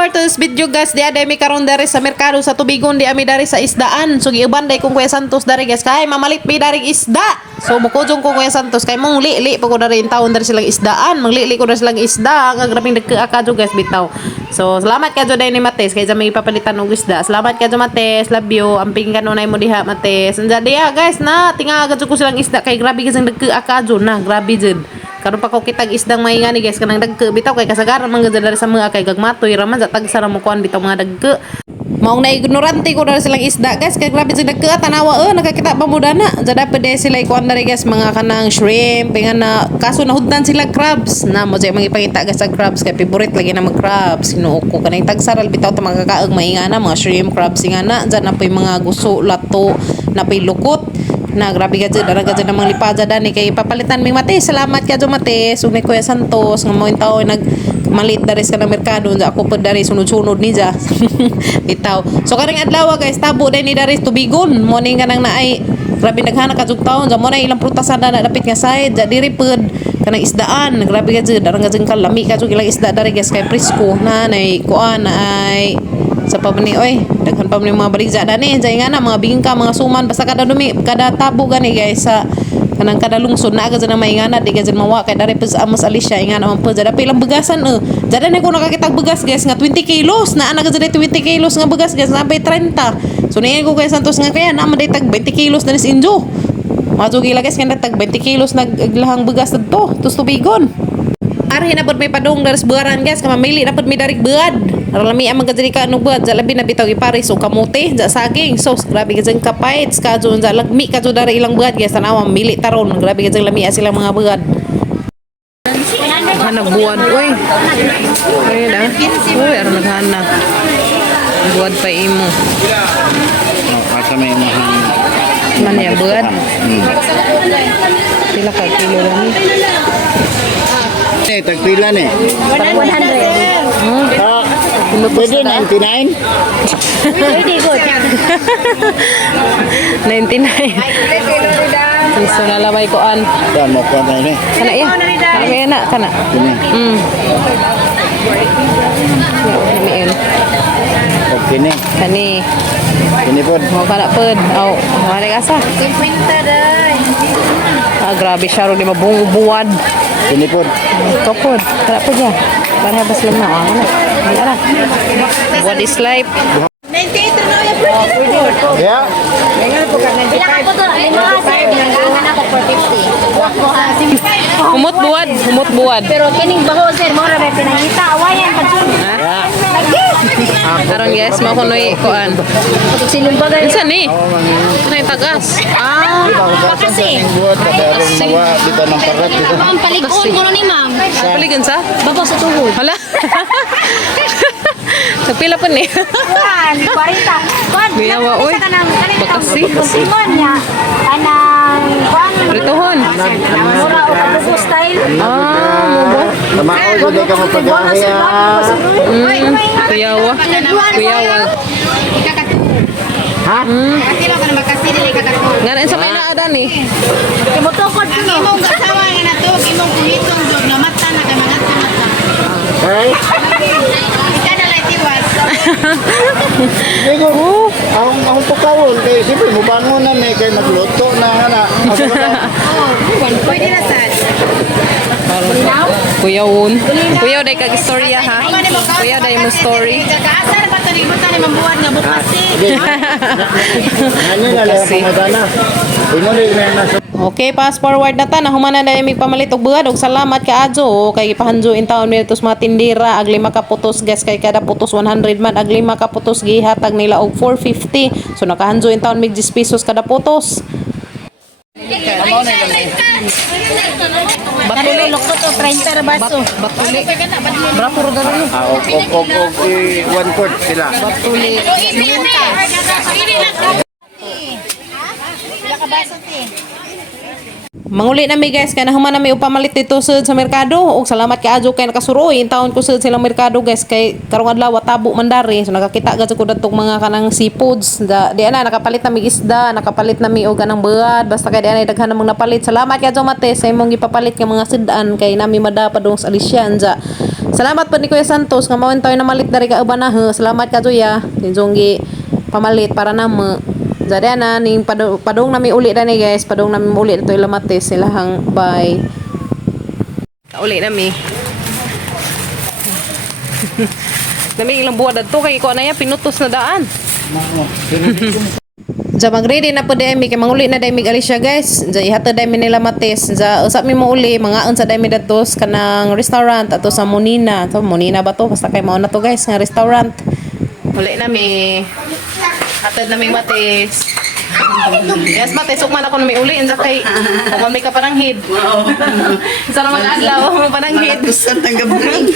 forward to this video guys. Di aday mi karon dari sa merkado sa Tubigon, di ami dari sa isdaan. So giuban day kung Kuya Santos dari guys kay mamalit mi dari isda. So mukujong ko Kuya Santos kay mong li pa ko dari in taon dari silang isdaan. Manglili ko dari silang isda. Ang grabing dagke akadyo guys bitaw. So salamat kadyo day ni Mates kay sa may papalitan og isda. Salamat kadyo Mates. Love you. Amping kanunay mo diha Mates. Anja diha guys na tinga kadyo ko silang isda kay grabe guys ang dagke akadyo na. Grabe jud. Karon pa ko kitag isdang may ngani guys kanang dagke bitaw kay kasagaran man gud dari sa mga kay gagmatoy raman sa tagsa ra mo kuan bitaw mga dagke. Maong na ignorante ko dari silang isda guys kay grabe sa dagke tanawa nakakita pa mo dana. Jada pede sila kuan dari guys mga kanang shrimp nga na kaso nahudnan sila crabs na mo say mangipangita guys sa crabs kay favorite lagi na mag crabs sinuok ko kanang tagsaral bitaw ta makakaag maingana mga shrimp crabs ingana dyan na pay mga guso lato na pay lukot na grabe gadyo dara gadyo na mga lipada dani kay papalitan ming Mates. Salamat kadyo Mates ug ni Kuya Santos nga mo tawo nag malit dari sa merkado ja ako pud dari sunod-sunod ni ja bitaw. So karing adlaw guys tabo day ni dari Tubigon mo ning kanang naay grabe daghana kadtong taon ja mo na ilang prutasan na dapit nga side ja diri pud kanang isdaan grabe gadyo dara gadyo kalami kadto ilang isda dari guys kay presko na nay kuan ay sa pamani oy daghan pa man mga baligya dani jay nga na mga bingka mga suman basta kada dumi kada tabo gani guys sa kanang kada lungsod na agad na maingana di gazan mawa kay dari pus amos alisya ingana man pud jada pilang bugasan jada na ko nakakitag bugas guys nga 20 kilos na ana gazan 20 kilos nga bugas guys na 30 so niya ko kay Santos nga kaya na man tag 20 kilos na nis injo majugi la guys kay tag 20 kilos naglahang bugas adto tus Tubigon. Ari na pud may padung dari buaran guys kamamili na pud mi dari buad. Ralami ang magkadiri ka anong buhat, labi na bitaw iparis o kamuti, ja saging, sos, grabe ka dyan kapait, skadyo, ja lagmi ka dyan dari ilang buhat, guys, tanawa, mili taron, grabe ka dyan lami silang mga buhat. Hanap buhat, uy. Uy, da. Uy, aron naghanap. Buhat pa imo. Asa may mahang... Mana ya buhat? Pila ka kilo lang ni? Tagpila ni? 100. Pwede 99? Pwede good. 99. So nalabay ko an. Saan mo pa na ni? Kana ya? Kami na kana. Kini. Kami Okay ni. Kani. Kini po. Mo kana pud. Aw, mare asa. 50 day. Ah, grabe siya ro di mabungbuwad. Kini po. Kapod. Kana pud ya. Para bas lang na. Ara. What is life? 98 na yung pwede. Ya? Bila ka po to, bilangan ako for 50. Wak mo ha. Humot buwad. Pero kining baho sir, mo ra may pinangita. Awayan pag lagi. Karon guys, mo kunoy kuan. Sinumbagay. Unsa ni? Kanay tagas. Kasi. Buat kadarong mawa dito ng parat dito. Ang palikon ko ni ma'am. Paligan sa? Baba sa tuhod. Hala. Nagpila pa ni. Kuan, 40. Kuan, Biyawa, oy. Bakasi. Simon niya. Anang kuan. Ritohon. Mura o kabuko style. Mo ba? Tamao ko di ka mapagahiya. Kuyawa. Kuyawa. Ha? Kasilo ka na magkasili na ikakako. Ngayon sa may naada ni. Kimutukod Ang ko. imong kasawa nga na to, imong kuhitong doon na mata na kay mga mata. Hey? Ika na lang tiwas. Digo, ang tukawon kay siyempre mo bangon na may kay magluto na ana. Pwede na sad. Kuyawon. Kuyaw day kag istorya ha. Kuyaw day mo story. Kakaasar pa to ni mo tani mambuhat nga bukas si. Ano na lang pangagana. Imo ni na Okay, fast forward na ta. Nahuman na dahil may pamalit og buhat. Og salamat ka Adjo. Kay ipahanjo in taon minutos mga tindira. Ag 5 ka putos guys. Kay kada putos 100 man. Ag 5 ka putos gihatag nila og 450. So nakahanjo in taon mig 10 pesos kada putos. Batuli lukot o printer baso. Batuli. Brapur gano'n. og 1 quart sila. Batuli. Wala ka baso ti. Manguli na mi guys kay nahuman na mi upamalit dito sa merkado ug salamat kay Adjo kay nakasuroy in taon ko sa silang merkado guys kay karong adlaw tabo mandari so nakakita gad ko datong mga kanang seafoods di ana nakapalit na mi isda nakapalit na mi og kanang buad basta kay di ana daghan namang napalit salamat kay Adjo Mates sa imong gipapalit nga mga sidan kay nami madapadong sa Alisyan sa Salamat po ni Kuya Santos nga mawin tayo na malit dari ka uban na he. Salamat ka Juya. Dinjonggi pamalit para na mo. Jadi na ning padung nami uli na ni guys. Padung nami uli dito ilamatis silahang bye. Uli nami. Nami ilang buwan dadto kay ko na ya pinutos na daan. Ja magready na po demi kay manguli na demi Alicia guys. Ja ihatod demi nila matis. Ja usap mi mo uli mga unsa demi datos kanang restaurant ato sa Monina. To Monina ba to? Basta kay mao na to guys nga restaurant. Uli na mi. Hatod na mi matis. Yes, matis ug man ako na mi uli unsa kay kung may ka pananghid. Sa naman adlaw mo pananghid. Sa tagabring.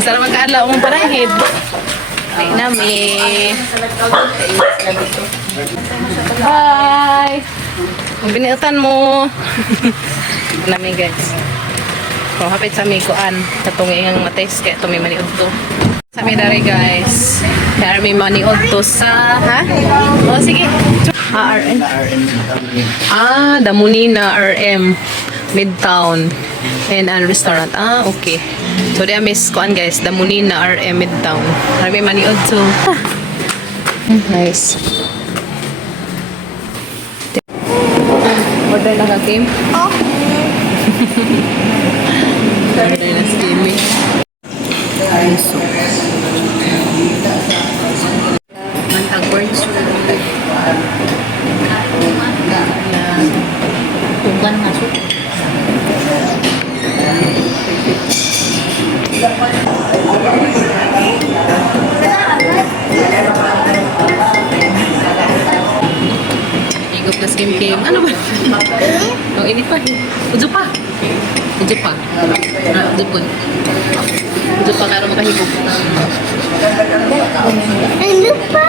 Sa naman adlaw mo pananghid. Ay nami. Bye. Ang biniutan mo. Nami guys. So, hapit sa mi kuan. Katong iyang matis kaya tumi maniud to. Sa mi dari guys. Kaya mi maniud to sa ha? O sige. RM. The Monina RM Midtown and an restaurant. Okay. So they miss kuan guys, the Monina RM Midtown. Kami maniud to. Nice. Order na ka Kim? Order na si Kimi. Mantag burnt soup. Tugan na soup. Higop na si Kim. Ano ba? Oh, ini pa. Ujo pa. Ujo pa. Ujo po. Ujo pa karo makahigop. Ano pa?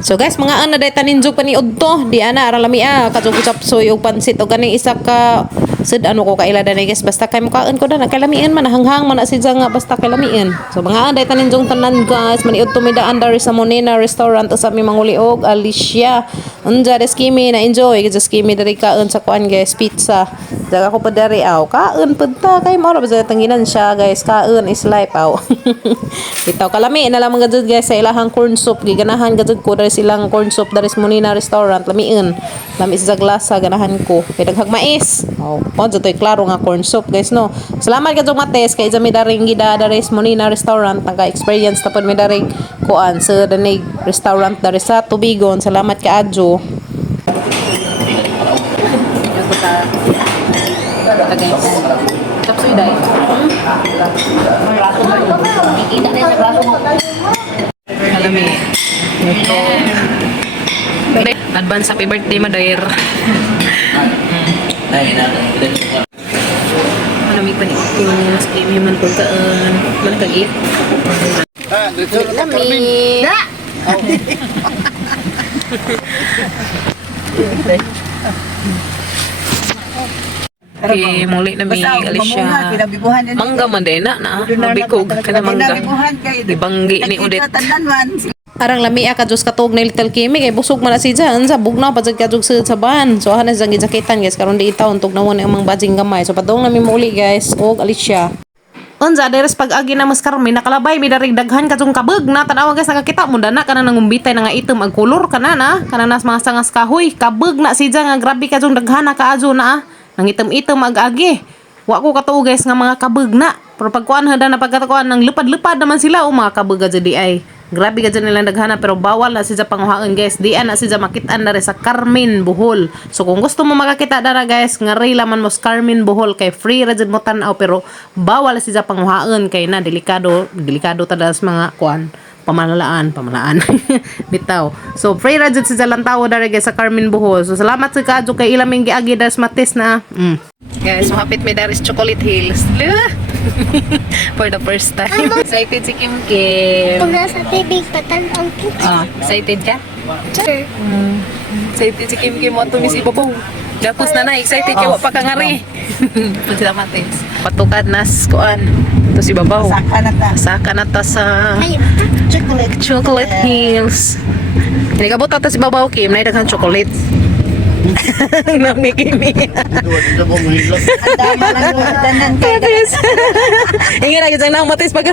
So guys, mga ana day taninjog pa ni Udto, di ana ara lamia kadto chapsoy og pansit og kaning isa ka sud ano ko kaila danay guys basta kay mukaan ko na kalamian man hanghang man na sidya nga basta kalamian. So mga ana day taninjog tanan guys, mani Udto mi daan dari sa Monina restaurant sa mi manguli og Alicia. Unja des kimi na enjoy just kimi dari kaon sa kuan guys pizza. Daga ko pa dari aw kaon pud kay mao ra ba tanginan siya guys, kaon is life aw. Bitaw kalami na lang mga guys sa ilahang corn soup giganahan gajud ko dari silang corn soup dari sa Monina restaurant lamiin lami sa glasa ganahan ko kay daghang mais oh toy klaro nga corn soup guys no. Salamat kadtong mates kay jami daring gida dari sa Monina restaurant naka experience tapon mi daring kuan sa danig restaurant dari sa Tubigon. Salamat ka adjo. Guys tapsoy dai Kita na sa braso mo. alami ito advance happy birthday Madair. Malamig pa nito skimi man ko kaan man kagit Dito na lami muli na mi Alicia mangga man din na bikog ka na mangga ibanggi ni Udit arang lami ka Diyos katog na Little Kimi kay busog man na si Jan sa bugna pa ka Diyos sa ban so hanas ang gijakitan guys karon di itaon tug nawon ang mga bajing gamay so padong nami muli guys og Alicia. Unsa deres pag-agi na mas karmi nakalabay mi darig daghan kadtong kabeg na tan-aw guys nakakita mo dana kana nangumbitay na nga item ag kolor kana na nas mga sangas kahoy kabeg na si Jan nga grabe kadtong daghan na kaajo na nang item-item ag-agi. Wa ko katuo guys nga mga kabeg na pero pagkuan hada na pagkatakuan nang lupad-lupad naman sila o mga kabeg jadi ay grabe ka dyan nilang daghana pero bawal na siya panguhaan guys. Di na siya makitaan na rin sa Carmen Bohol. So kung gusto mo makakita na guys, nga rin laman mo sa Carmen Bohol kay free ra dyan mo tanaw pero bawal na siya panguhaan kay na delikado tada sa mga kuan pamalaan bitaw. So free ra dyan siya lang tao na rin guys sa Carmen Bohol. So salamat sa kadyo kay ilaming giagi das matis na guys, mahapit may daris Chocolate Hills. For the first time. Excited si Kim Kim. Kung nasa TV, patanong kita. Excited ka? Sure. Excited si Kim Kim mo tumis ibabaw. Dapos na excited ka pa ka ngari. Sila matis. Patukad nas kuan. Ito si babaw. Saka na ta sa Ayun. Chocolate. Chocolate Hills. Hindi ka buta ta si babaw Kim, na daghang chocolate. Namikimi. Dito ko mahilap. Dama lang mo tanan kay Matis. Ingin lagi dyan ng matis pag...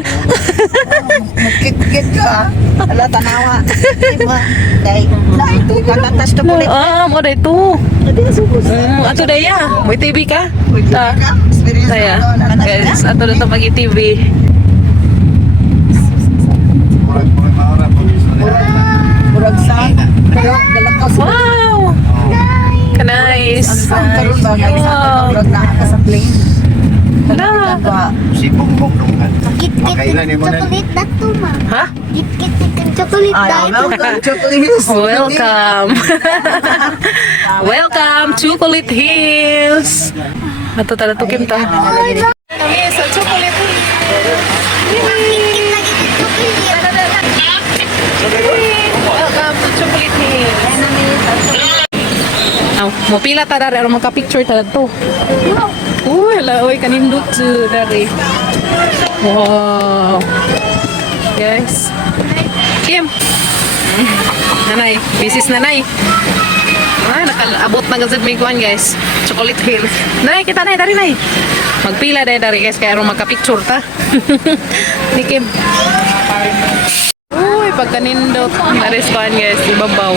kit ka. Ala tanawa. Ima. Dai. Na ito katatas to kulit. Mo da ito. Ato da ya. May TV ka? Ta. Saya. Guys, ato na ito pag-TV. Murag sa. Pero dalakas. Wow! Nice. Karon ba guys? Wow. Murag na ka sa plane. Hala. Ba. Si Bongbong nung Kit-kit Makailan ni mo na. chocolate na to, ma. Ha? Kit-kit chocolate na Ayaw ito. welcome chocolate. Welcome. Welcome, Chocolate Hills. Ato tala to Kim ta. Kami sa Chocolate Hills. Kit-kit lagi kit chocolate. Welcome to Chocolate Hills. Aw, mo pila ta dari aron magka-picture ta to. Uy, hala, oy kanindot dari. Wow. Guys. Kim. Nanay, bisis nanay. Nakaabot na gazet may kuhan guys. Chocolate Hills. Nanay, kita na dari nay. Magpila dari guys kaya aron magka-picture ta. Ni Kim. Uy, pagkanindot. Naris kuhan guys, ibabaw.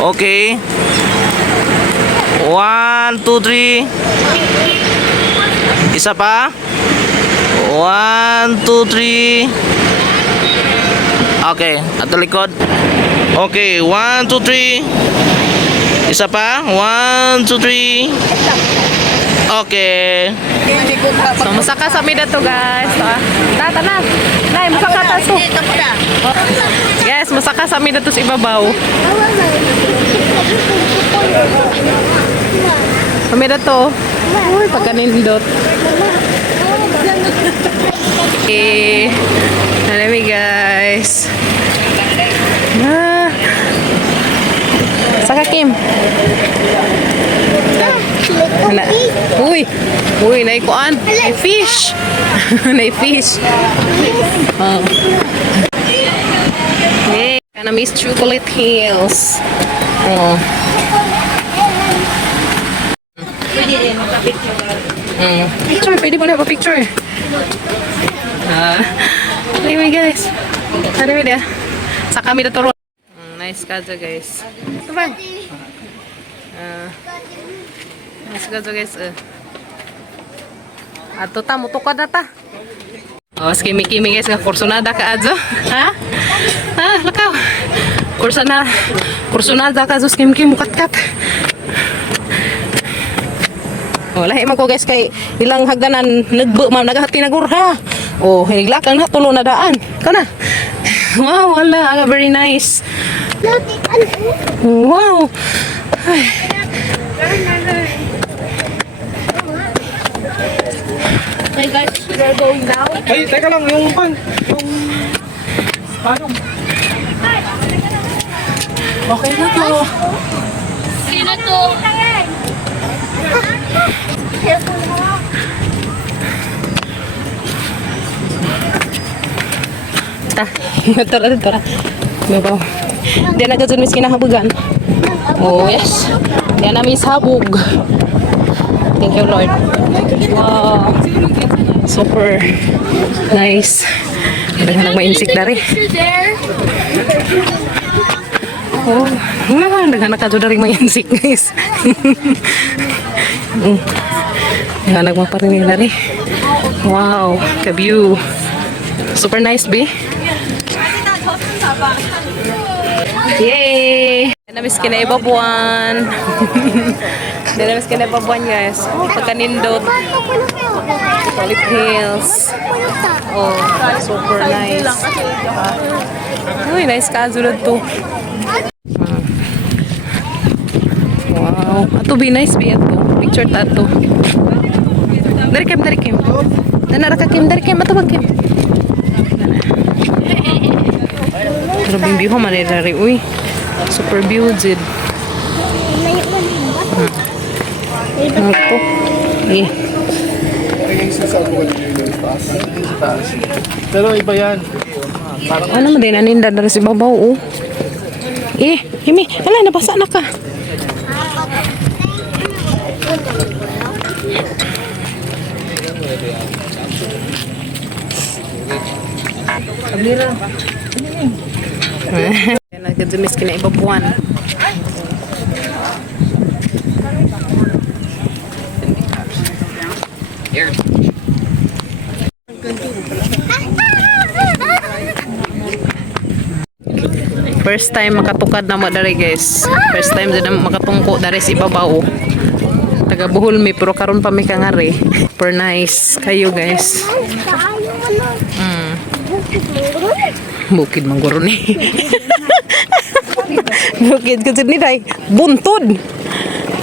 Okay. 1, 2, 3. Isa pa. 1, 2, 3. Okay, ato likod. Okay, 1, 2, 3. Isa pa. 1, 2, 3. Okay. So, musaka sa mida to guys. Tata na. Nay, musaka ta to. Yes, musaka sa mida to sa ibabaw. Pamida to. Uy, pagkanindot. Okay. Halami guys. Saka Kim. Hala. Uy. Uy, naikuan. Nay fish. Nay fish. Oh. Hey, kana Miss Chocolate Hills. Oh. Picture, pwede mo na pa picture. Anyway guys. Anyway dia. Sa kami na turo. Nice kaja guys. Ito ba? Nice kaja guys. Ato ta, mutukad na ta. Oh, skimi-kimi guys, nga kursunada ka adjo. Ha? Ha, lakaw. Kursunada ka adjo, skimi-kimi mukat-kat. Oh, lahi man ko guys kay ilang hagdanan nagbo man nagahati nagurha. Oh, hiniglakang na tulo na daan. Kana. Wow, wala, very nice. Wow. Ay. Hey guys, we're going now. Hey, teka lang, yung pan. Yung Okay na to. Sino to? Ta. Tara. Babaw. Di na gazon mis kinahabugan. Oh, yes. Di na mis habog. Thank you, Lord. Wow. Super nice. Daghan nagma-insik dari. Oh, daghan na kadto dari ma-insik, guys. Daghan nagmaparin dari. Wow, ka-view. Super nice, be. Yay! Namis kinaibabuan. Namis kinaibabuan, guys. Oh, pagkanindot. Chocolate Hills. Oh, super nice. Uy, nice kasulod to. Wow. Ato be nice be ato. Picture ta ato. Dari Kim. Nanara ka Kim, dari Kim. Ato bang Kim? Grabing view man dari. Uy. Super beautiful. Ito. Eh. Pero iba yan. Ano mo din aninda dari si babaw oh. Kimi, ala, nabasa na ka. Nagkadumis kina ibabuan. First time makatukad na mo dari guys. First time din makatungko dari sa ibabaw. Taga Bohol mi pero karon pa mi kangari. Per nice kayo guys. Bukid mangguro ni. Bukid kasi ni day buntod.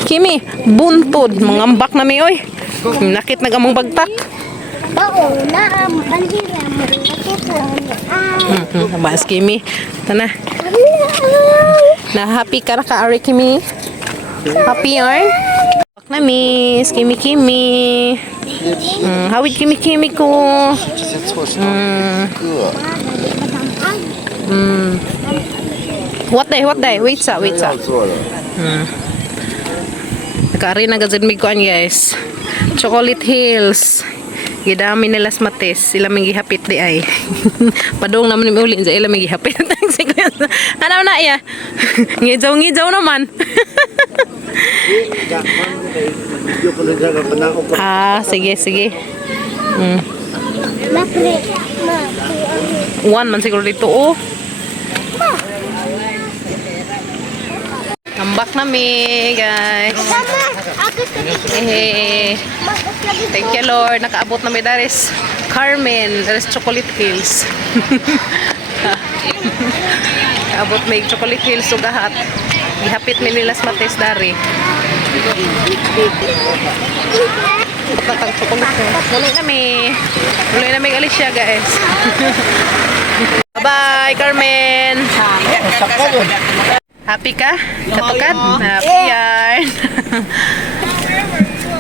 Kimi, buntod mangambak na mi oy. Nakit nagamong bagtak. Bao na alhira mo nakita. Mas Kimi, tana. Na happy ka na ka ari Kimi. Happy yarn? Bak na miss, Kimi. Hawid Kimi ko. What day? Wait sa. Nakaari na gazin mig kuan guys. Chocolate Hills. Gidami nila sa mates. Sila may gihapit di ay. Padong naman yung uli. Sila may gihapit. Ano na iya? Ngijaw naman. Sige. One man siguro dito Tambak na mi, guys. Thank you Lord. Nakaabot na mi daris Carmen, daris Chocolate Hills. Abot may Chocolate Hills ug gahat. Gihapit mi nila sa mates dari. Patang chocolate. Tuloy na mi Alicia guys. Bye Carmen. Happy ka? Katukad? Happy yarn.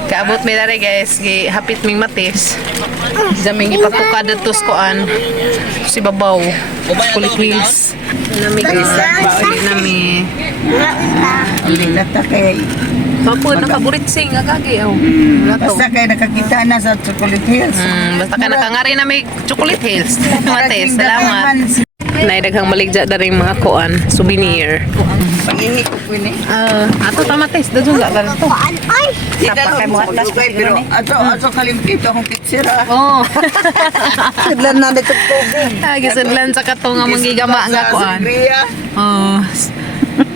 Kaabot mi dari guys. Hapit ming matis. Zaming ipatukad ato koan. Si babaw. Chocolate Hills. Nami guys. Nami. Lata kay Papo, nakaburit sing agagi. basta kay nakakita na sa Chocolate Hills. Basta ka nakangari na may Chocolate Hills. Matis, salamat. Naidaghang maligja daring mga kuan, souvenir. Pangini ko po ni. Ato tamatis, dadun ka lang to. Ay! Tapa kay mo atas pero ato kalimkito akong pitsira. Oh. Sidlan na dito tubig. Gisadlan sa kato nga manggigama nga kuan. Sangria. Oh.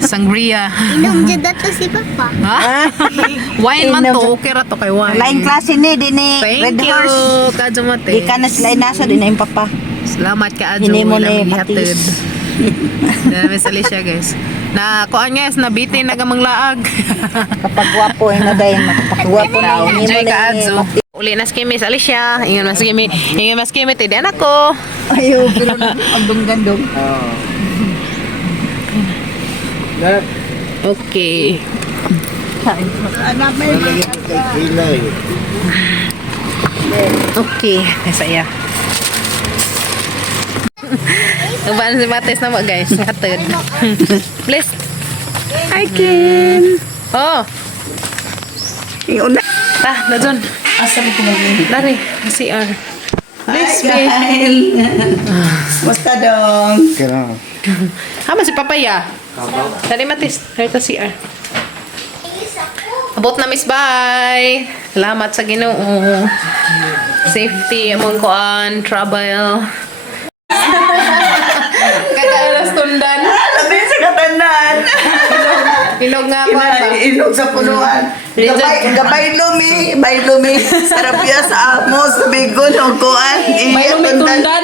Sangria. Inom dyan dato si Papa. Ha? Wine man to, okay ra to kay wine. Lain klase ni dinhi Thank Red you, Horse. Kadyo Mate. Di ka na sila nasa din ang papa. Salamat ka Adjo. Hindi mo na Ilang yung gihatid. matis. Dami sa Alicia guys. Na kuan guys, nabitin na gamang laag. Kapag gwapo na dayon makapagwapo na hindi mo Enjoy ka na Adjo. Uli na si Miss Alicia. Ingon mas Kimi. Tidian ako. ayo pero ang gandong. Okay. Anak may Okay. Masaya. Nabaan si Mates na mo guys. Hatid. Please. I can. Oh. Yung una. Ta, dadun. Asa mo kumagin? Dari. CR. Please, be. Basta dong. Kaya Hama si Papaya. Dari Matis. Dari ta CR. Abot na Miss Bye. Salamat sa Ginoo. Safety among kuan, travel. Kakailas tundan. Labi sa katanan. Pinog nga ako ba? Inog sa punuan. Gabay lumi. Sarapya sa amos. Bigon o kuan. May tundan.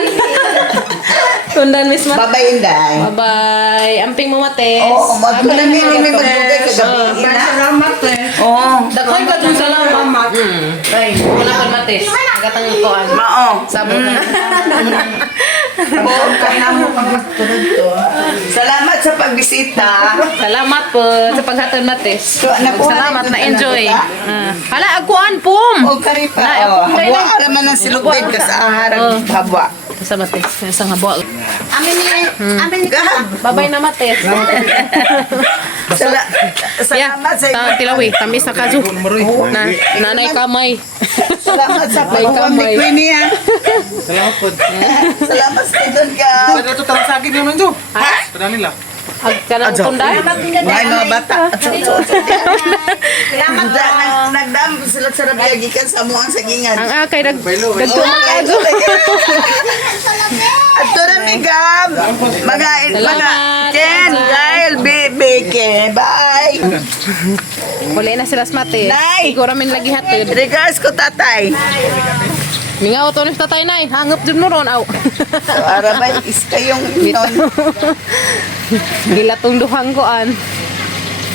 Tundan Miss Mat. Babay inday. Bye-bye. Amping mo Mate. Oo, magdumi may magbugay kagabi. Salamat eh. Oo. Dakoy ka dun sa salamat. Right. Wala ka Mates. Nagatang kuan. Mao. Sabon na. Oo, kana mo pagtulog to. Salamat sa pagbisita. Salamat po sa paghatod Mates. So, nakuha Salamat na na yung enjoy. tanang Hala, agkuan pum. O karipa. Na, Oh, ako, habwa dahil- naman ng silugay ka sa harag habwa. Sa Mates, sa nga buwag. Amin ni Babay na Mates. Salamat sa Tilawi, tamis na kazu. Nanay kamay. Salamat sa May pagkuhan ni kamay. Queenie ha. Salamat po. Salamat sa doon ka. Pwede ito tarang saging naman ito. Ha? Pada nila. Ag ka ng tunday? Ay, mga bata. Salamat na. Nagdam sila sa rabia gikan sa muang sagingan. Ang akay nagtumang kazu. At ito na migam. Mga Salamat. Ken, Gail, Beke. Bye. Uli na sila sa Mates. Nay. Siguro min lagi hatid. Regards ko tatay. Mingaw to ni tatay nay. Hangap dun mo ron aw. Para ba is kayong inon. Gilatong duhang koan.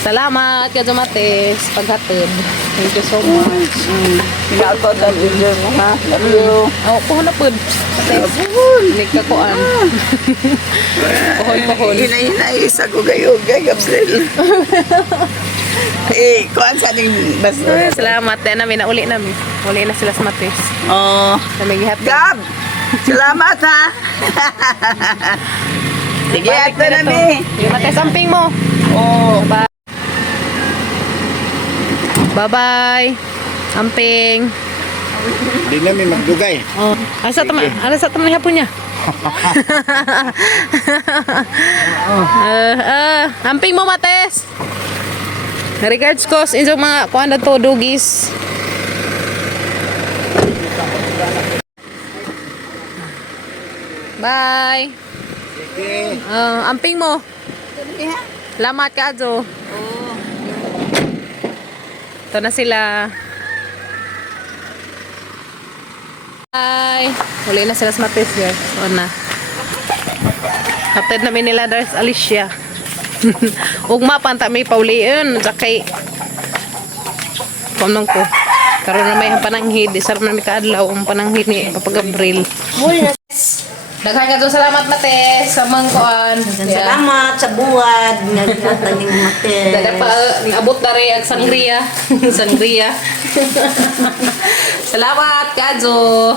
Salamat ka Mates paghatid. Thank you so much. Pinako na video mo ha. Love you. Oh, puhon na pud. Lik ka koan. Puhon. Hinay-hinay sa gugay-ugay, Gabriel. Kuhaan sa ating basta. Salamat din namin na uli namin. Uli na sila sa Mates. Oh. Kami gihatid. Gab! Salamat ha! Sige, Balik ato na to. mi. Yung Mates, amping mo. Oh. Bye. Bye-bye. Amping. Hindi namin magdugay. Oh, asa taman hapon niya. Amping mo Mates. Regards ko sa inyong mga kuan na to dugis. Bye. Amping mo. Salamat ka Ajo. Ito na sila. Bye. Huli na sila sa Mates guys. O na. Hatid namin nila dari sa Alicia. Ugma panta may pauliin. Sakay. Kumnong ko. Karoon na may pananghid. Isarap na may kaadlaw. Ang pananghid ni Papa Gabriel. Daghan ka doon salamat Mates. Sa mangkuan. Salamat sa buwad. Nagkataning mate. Dada pa abot dari ang sangria. Sangria. Salamat Kadzo.